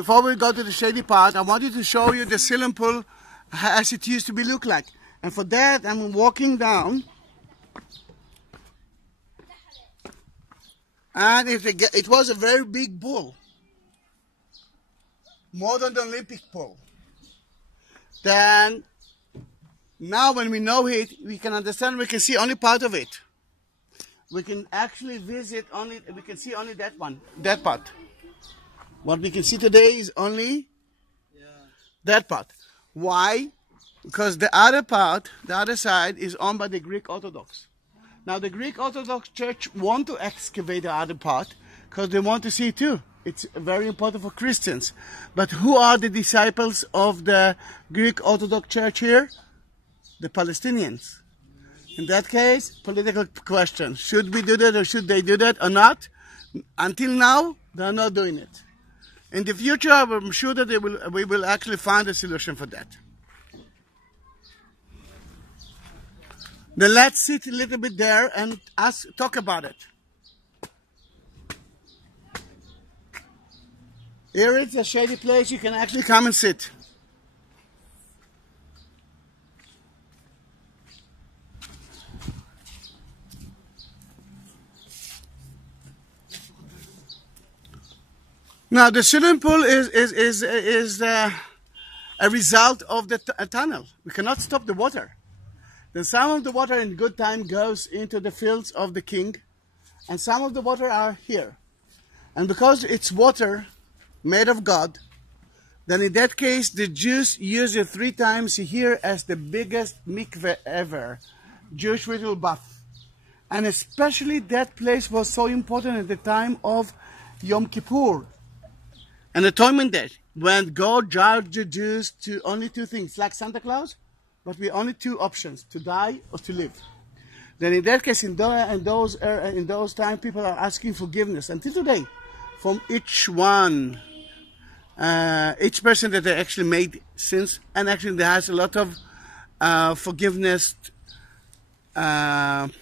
before we go to the shady part, I wanted to show you the swimming pool as it used to be look like. And for that, I'm walking down. And it was a very big pool. More than the Olympic pool. Then, now when we know it, we can understand, we can see only part of it. We can actually visit only, we can see only that one, that part. What we can see today is only that part. Why? Because the other part, the other side, is owned by the Greek Orthodox. Now the Greek Orthodox Church want to excavate the other part because they want to see it too. It's very important for Christians. But who are the disciples of the Greek Orthodox Church here? The Palestinians. In that case, political question. Should we do that or should they do that or not? Until now, they're not doing it. In the future, I'm sure that we will actually find a solution for that. Then let's sit a little bit there and talk about it. Here is a shady place. You can actually come and sit. Now the swimming pool is a result of the tunnel. We cannot stop the water. Then some of the water in good time goes into the fields of the king, and some of the water are here. And because it's water made of God, then in that case the Jews use it 3 times a year as the biggest mikveh ever, Jewish ritual bath. And especially that place was so important at the time of Yom Kippur, an atonement day, when God judged the Jews to only 2 things, like Santa Claus, but we only 2 options, to die or to live. Then in that case, in those times, people are asking forgiveness until today from each one, each person that they actually made sins, and actually there has a lot of forgiveness from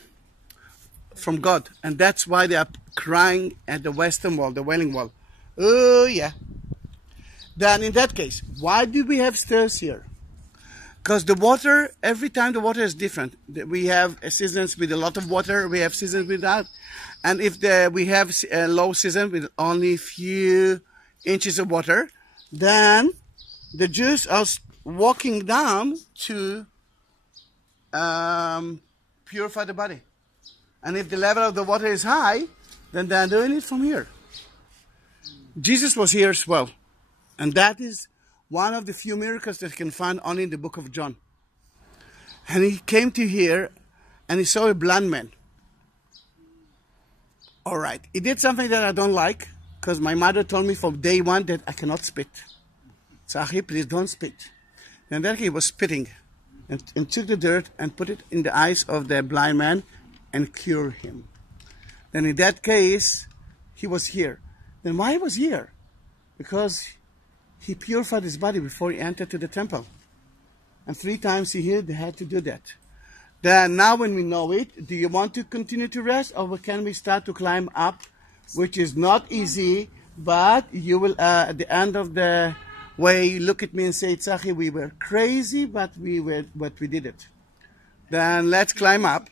God, and that's why they are crying at the Western Wall, the Wailing Wall. Oh yeah. Then in that case, why do we have stairs here? Because the water, every time the water is different. We have seasons with a lot of water, we have seasons without. And if we have a low season with only few inches of water, then the Jews are walking down to purify the body. And if the level of the water is high, then they are doing it from here. Jesus was here as well. And that is one of the few miracles that you can find only in the book of John. And he came to here and he saw a blind man. All right. He did something that I don't like, because my mother told me from day one that I cannot spit. Zahi, please don't spit. And then he was spitting and took the dirt and put it in the eyes of the blind man and cured him. Then in that case, he was here. Then why he was here? Because he purified his body before he entered to the temple. And 3 times a year they had to do that. Then now when we know it, do you want to continue to rest, or can we start to climb up, which is not easy, but you will, at the end of the way, you look at me and say, Zahi, we were crazy, but we did it. Then let's climb up,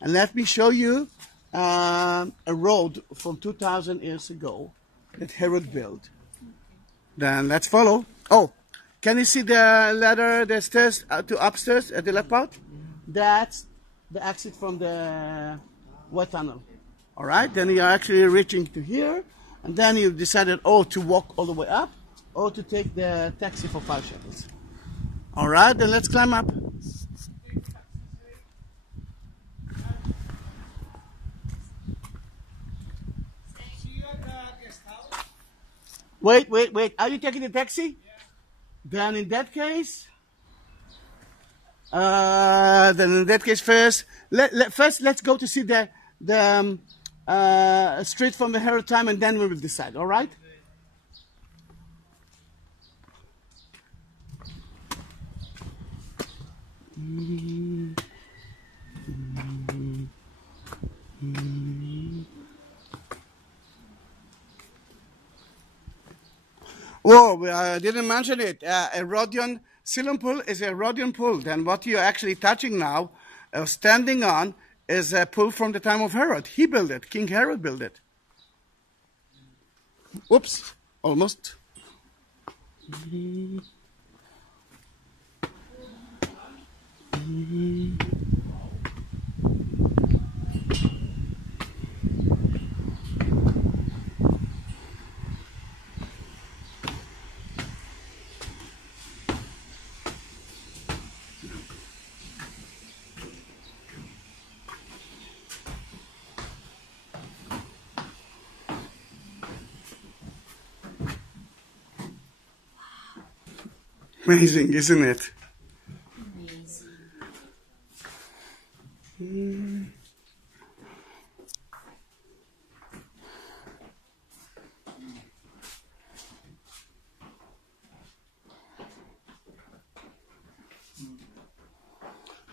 and let me show you a road from 2,000 years ago that Herod built. Then let's follow. Oh, can you see the ladder, the stairs to upstairs at the left part? That's the exit from the wet tunnel. All right, then you're actually reaching to here, and then you decided, to walk all the way up, or to take the taxi for 5 shekels. All right, then let's climb up. Wait. Are you taking the taxi? Yeah. Then in that case, first let's go to see the street from the Herod time, and then we will decide. All right? Oh, I didn't mention it. A Rhodian Siloam pool is a Rhodian pool. Then what you're actually touching now, standing on, is a pool from the time of Herod. He built it. King Herod built it. Oops, almost. Amazing, isn't it? Amazing.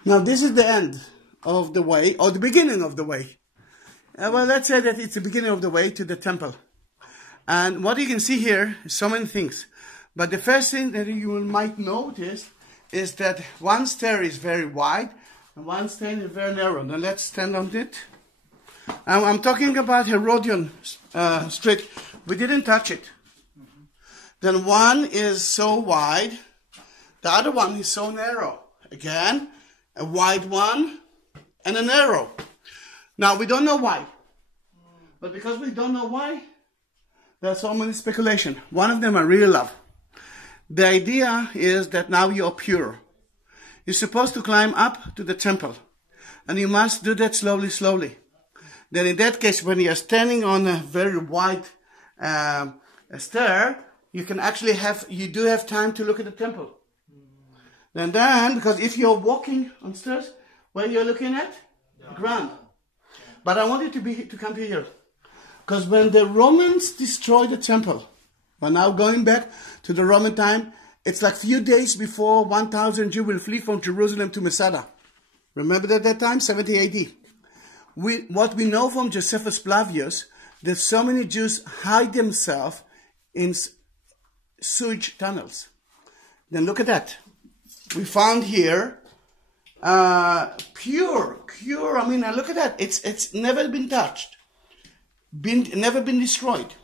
Now this is the end of the way, or the beginning of the way. Well, let's say that it's the beginning of the way to the temple. And what you can see here is so many things. But the first thing that you might notice is that one stair is very wide and one stair is very narrow. Now let's stand on it. I'm talking about Herodian street. We didn't touch it. Then one is so wide, the other one is so narrow. Again, a wide one and a narrow. Now we don't know why. But because we don't know why, there's so many speculation. One of them I really love. The idea is that now you're pure. You're supposed to climb up to the temple. And you must do that slowly, slowly. Then in that case, when you're standing on a very wide stair, you can actually you do have time to look at the temple. Then, because if you're walking on stairs, where you're looking at? The ground. But I want you to come here. Because when the Romans destroyed the temple, we're now going back to the Roman time. It's like a few days before 1,000 Jews will flee from Jerusalem to Masada. Remember at that time, 70 AD. What we know from Josephus Flavius, that so many Jews hide themselves in sewage tunnels. Then look at that. We found here pure. I mean, look at that. It's never been touched, never been destroyed.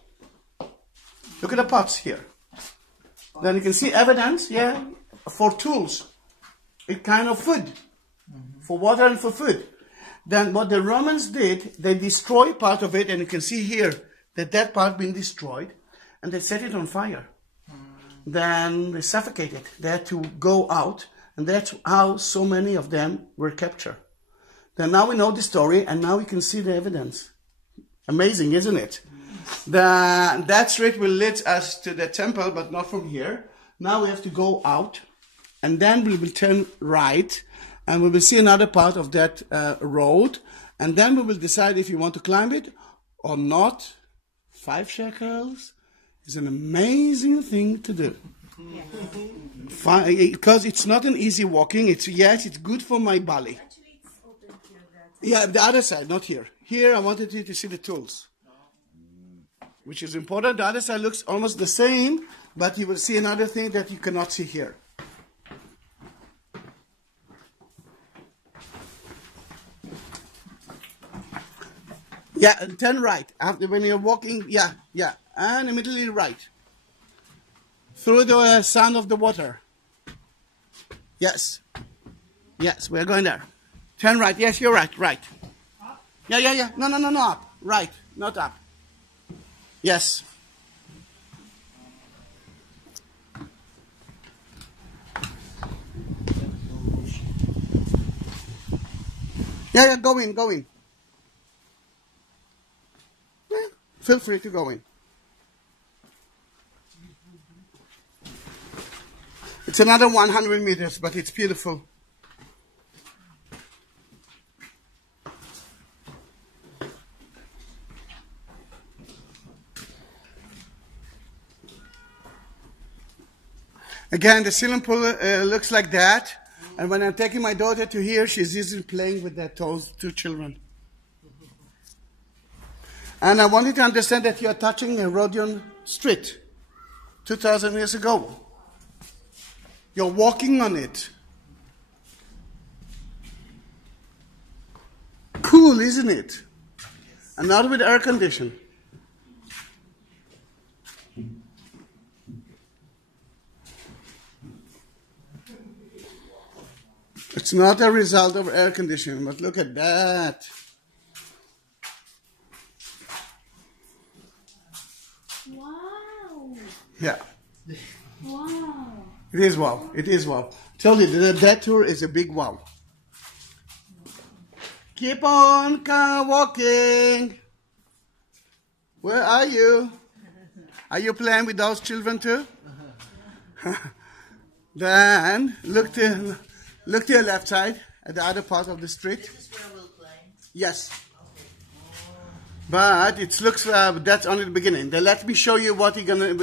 Look at the pots here. Then you can see evidence, for tools. It kind of food. For water and for food. Then what the Romans did, they destroyed part of it, and you can see here that part been destroyed, and they set it on fire. Then they suffocated. They had to go out, and that's how so many of them were captured. Then now we know the story, and now we can see the evidence. Amazing, isn't it? That street will lead us to the temple, but not from here. Now we have to go out, and then we will turn right, and we will see another part of that road, and then we will decide if you want to climb it or not. 5 shekels is an amazing thing to do. Because it's not an easy walking. It's good for my belly. Actually, it's open here. Yeah, the other side, not here. Here, I wanted you to see the tools, which is important. The other side looks almost the same, but you will see another thing that you cannot see here. Yeah, and turn right. After when you're walking, and immediately right. Through the sound of the water. Yes, we're going there. Turn right. Yes, you're right. Right. Yeah. No, up. Right, not up. Yes. Yeah, go in. Yeah, feel free to go in. It's another 100 meters, but it's beautiful. Again, the Siloam pool looks like that. And when I'm taking my daughter to here, she's usually playing with those 2 children. And I want you to understand that you are touching a Rhodian street. 2,000 years ago. You're walking on it. Cool, isn't it? And not with air conditioning. It's not a result of air conditioning, but look at that. Wow. Yeah. Wow. It is wow. It is wow. Tell you, that tour is a big wow. Keep on walking. Where are you? Are you playing with those children too? Then look to your left side at the other part of the street. This is where we'll play? Yes. But it looks that's only the beginning. Then let me show you what we're gonna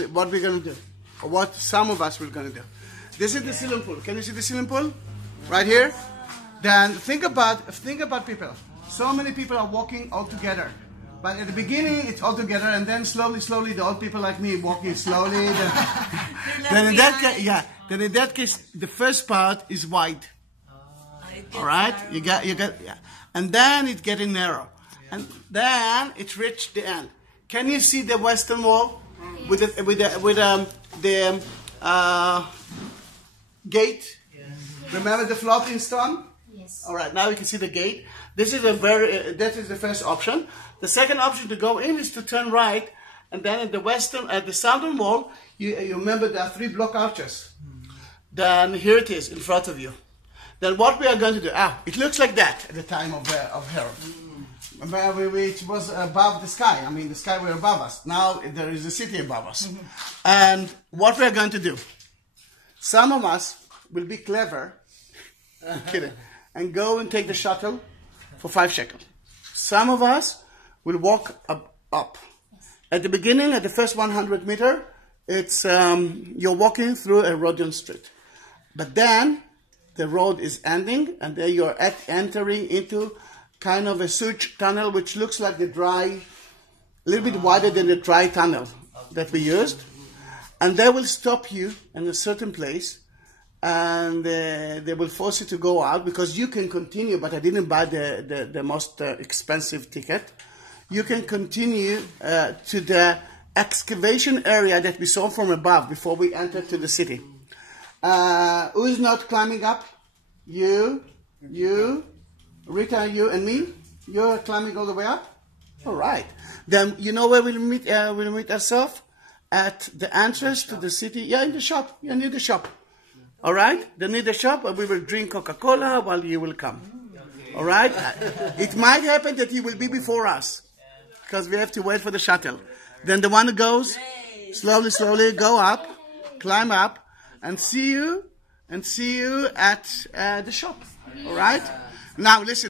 do, or what some of us were gonna do. This is the swimming pool. Can you see the swimming pool? Right here. Then think about people. So many people are walking all together. But at the beginning, it's all together, and then slowly, the old people like me walking slowly. Then in that case, the first part is wide. All right, you got, yeah. And then it's getting narrow, and then it reached the end. Can you see the western wall with the gate? Remember the floating stone? Yes. All right, now you can see the gate. This is that is the first option. The second option to go in is to turn right, and then at the southern wall, you remember there are 3 block arches. Then here it is in front of you. Then what we are going to do? It looks like that at the time of Herod. It was above the sky. I mean, the sky was above us. Now there is a city above us. And what we are going to do? Some of us will be clever, kidding, and go and take the shuttle for 5 shekels. Some of us will walk up. At the beginning, at the first 100 meter, it's you're walking through a Rodion street. But then the road is ending, and then you're entering into kind of a sewage tunnel, which looks like the dry, a little bit wider than the dry tunnel that we used. And they will stop you in a certain place, and they will force you to go out, because you can continue, but I didn't buy the most expensive ticket. You can continue to the excavation area that we saw from above before we entered to the city. Who is not climbing up? You, Rita, you and me? You're climbing all the way up? All right. Then you know where we'll meet ourselves? At the entrance to the city. Yeah, in the shop. Yeah, near the shop. All right? Then near the shop, we will drink Coca-Cola while you will come. All right? It might happen that you will be before us, because we have to wait for the shuttle. Then the one who goes, slowly go up, climb up, and see you at the shop. All right? Now listen.